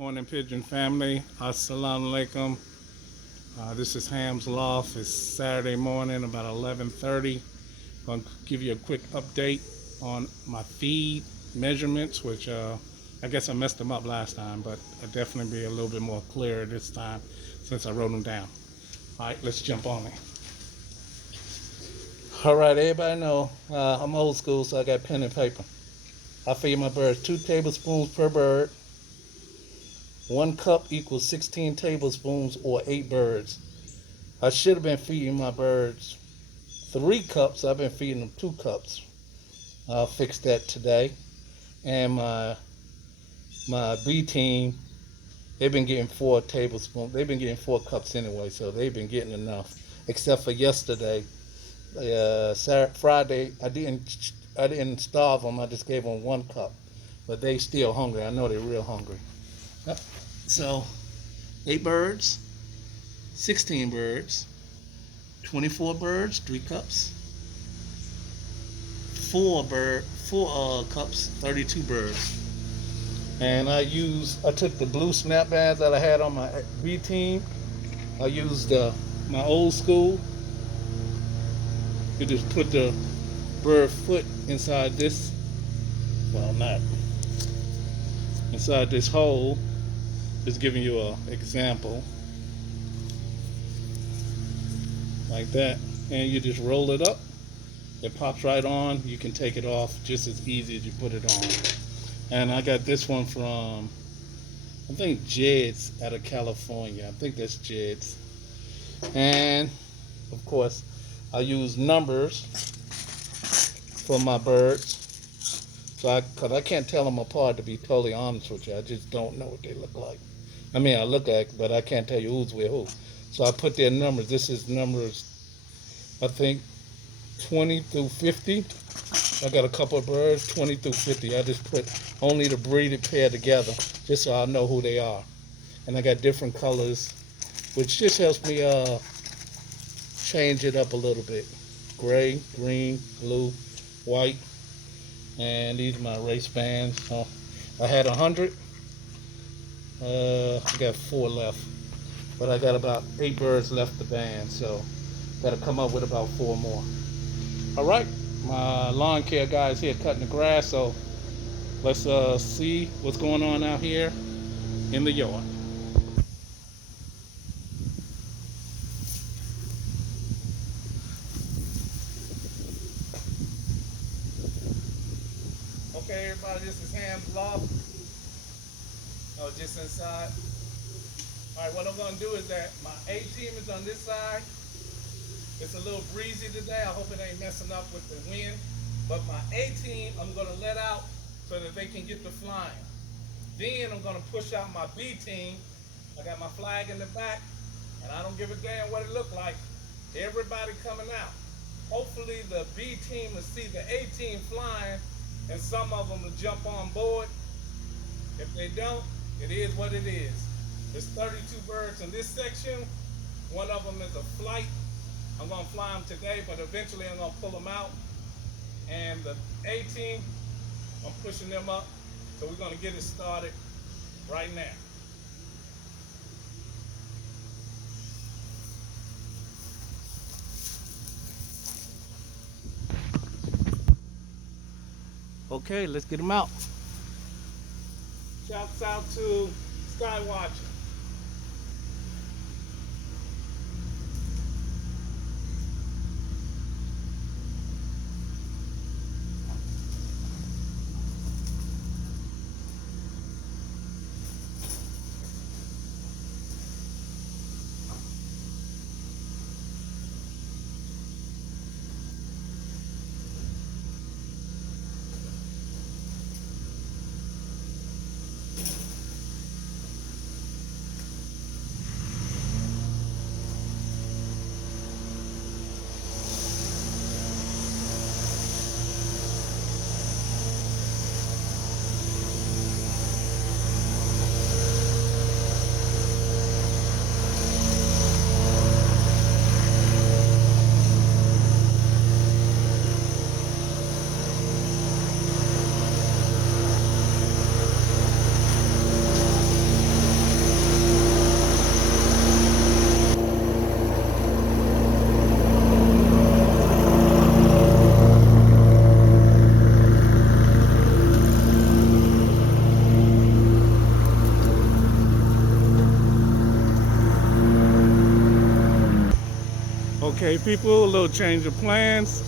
Morning, Pigeon family. Assalamu alaikum. This is Ham's Loft. It's Saturday morning, about 11:30. Going to give you a quick update on my feed measurements, which I guess I messed them up last time, but I'll definitely be a little bit more clear this time since I wrote them down. All right, let's jump on it. All right, everybody know I'm old school, so I got pen and paper. I feed my birds 2 tablespoons per bird. 1 cup equals 16 tablespoons or 8 birds. I should have been feeding my birds 3 cups. I've been feeding them 2 cups. I'll fix that today. And my B team, they've been getting 4 tablespoons. They've been getting 4 cups anyway, so they've been getting enough. Except for yesterday, Friday, I didn't starve them. I just gave them 1 cup, but they still hungry. I know they're real hungry. So 8 birds, 16 birds, 24 birds, 3 cups, 4 cups, 32 birds. And I took the blue snap bands that I had on my B team. I used my old school. You just put the bird foot inside this, well, not inside this hole. Just giving you an example. Like that. And you just roll it up. It pops right on. You can take it off just as easy as you put it on. And I got this one from, I think, Jed's out of California. I think that's Jed's. And of course, I use numbers for my birds. Because I can't tell them apart, to be totally honest with you. I just don't know what they look like. I mean, I look at, but I can't tell you who's with who. So I put their numbers. This is numbers, I think, 20 through 50. I got a couple of birds, 20 through 50. I just put only the breeded pair together, just so I know who they are. And I got different colors, which just helps me change it up a little bit. Gray, green, blue, white. And these are my race bands. So I had 100. I got 4 left. But I got about 8 birds left to band, so got to come up with about 4 more. All right, my lawn care guy is here cutting the grass, so let's see what's going on out here in the yard. Okay, everybody, this is Ham's Loft. Oh, just inside. All right, what I'm gonna do is that my A team is on this side. It's a little breezy today. I hope it ain't messing up with the wind. But my A team, I'm gonna let out so that they can get the flying. Then I'm gonna push out my B team. I got my flag in the back, and I don't give a damn what it look like. Everybody coming out. Hopefully the B team will see the A team flying, and some of them will jump on board. If they don't, it is what it is. There's 32 birds in this section. One of them is a flight. I'm gonna fly them today, but eventually I'm gonna pull them out. And the A team, I'm pushing them up. So we're gonna get it started right now. Okay, let's get them out. Shouts out to Skywatcher. Okay, people, a little change of plans.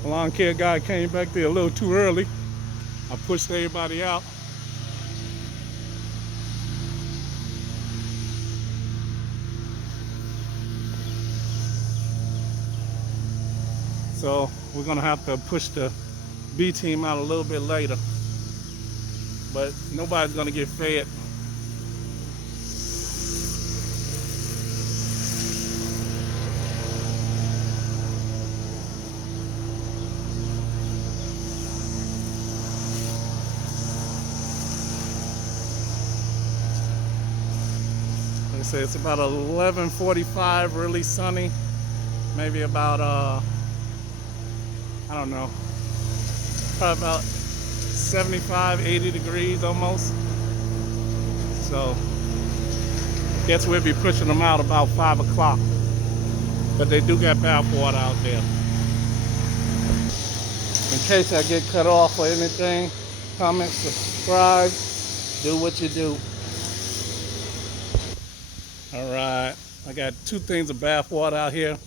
The lawn care guy came back there a little too early. I pushed everybody out. So we're gonna have to push the B team out a little bit later. But nobody's gonna get fed. Like I said, it's about 11:45, really sunny. Maybe about I don't know, probably about 75, 80 degrees almost. So guess we'll be pushing them out about 5 o'clock. But they do got bath water out there. In case I get cut off or anything, comment, subscribe, do what you do. All right, I got 2 things of bath water out here.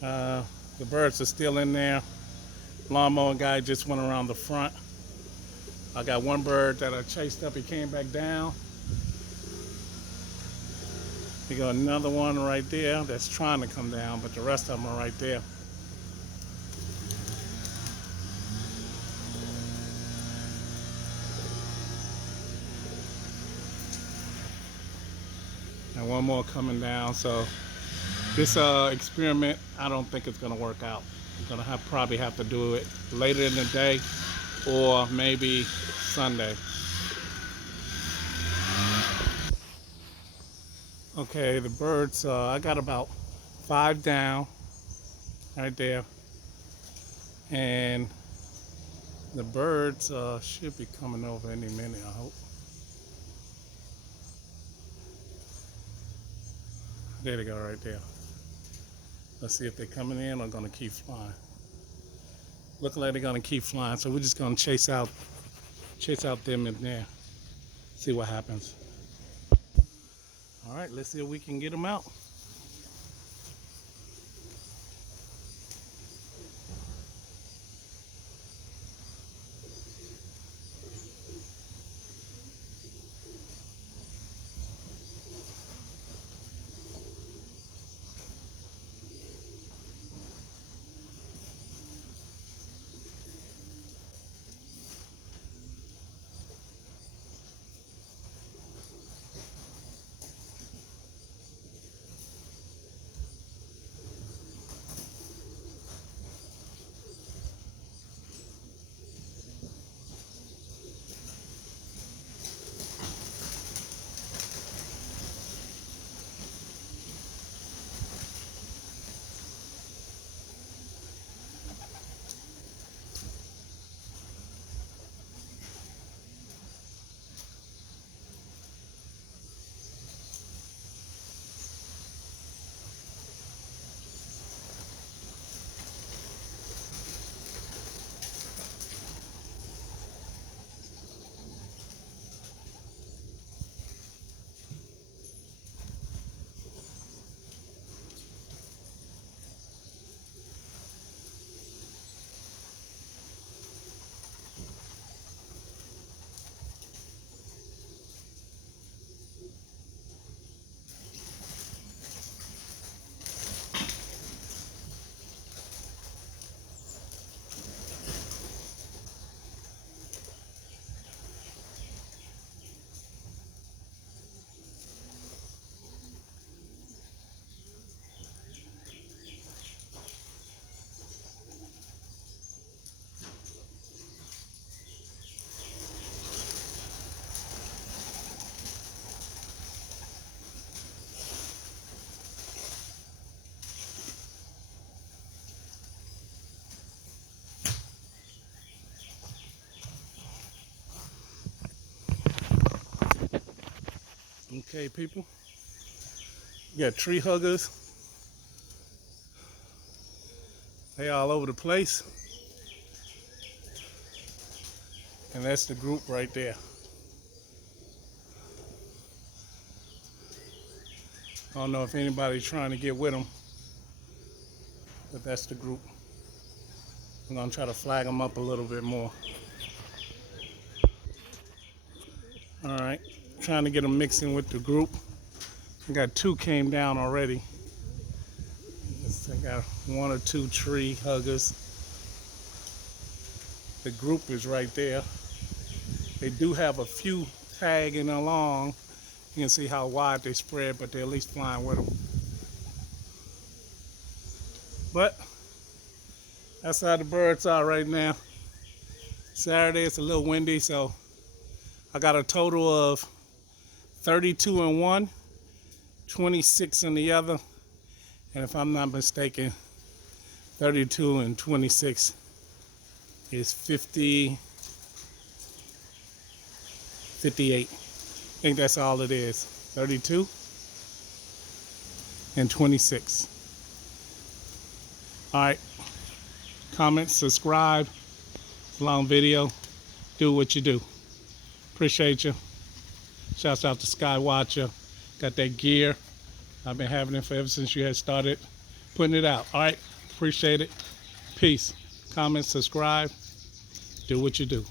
The birds are still in there. Lawnmower guy just went around the front. I got one bird that I chased up, he came back down. We got another one right there that's trying to come down, but the rest of them are right there. And one more coming down. So this experiment, I don't think it's gonna work out. We're gonna probably have to do it later in the day or maybe Sunday. Okay, the birds, I got about 5 down right there. And the birds should be coming over any minute, I hope. There they go right there. Let's see if they're coming in or gonna keep flying. Looking like they're gonna keep flying, so we're just gonna chase out them in there. See what happens. All right, let's see if we can get them out. Okay, people. You got tree huggers. They all over the place. And that's the group right there. I don't know if anybody's trying to get with them. But that's the group. I'm gonna try to flag them up a little bit more. All right, trying to get them mixing with the group. I got 2 came down already. I got 1 or 2 tree huggers. The group is right there. They do have a few tagging along. You can see how wide they spread, but they're at least flying with them. But that's how the birds are right now. Saturday, it's a little windy, so I got a total of 32 in one, 26 in the other, and if I'm not mistaken, 32 and 26 is 50, 58. I think that's all it is. 32 and 26. All right, comment, subscribe. It's a long video. Do what you do. Appreciate you. Shouts out to Skywatcher. Got that gear. I've been having it for ever since you had started putting it out. All right, appreciate it. Peace. Comment, subscribe. Do what you do.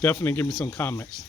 Definitely give me some comments.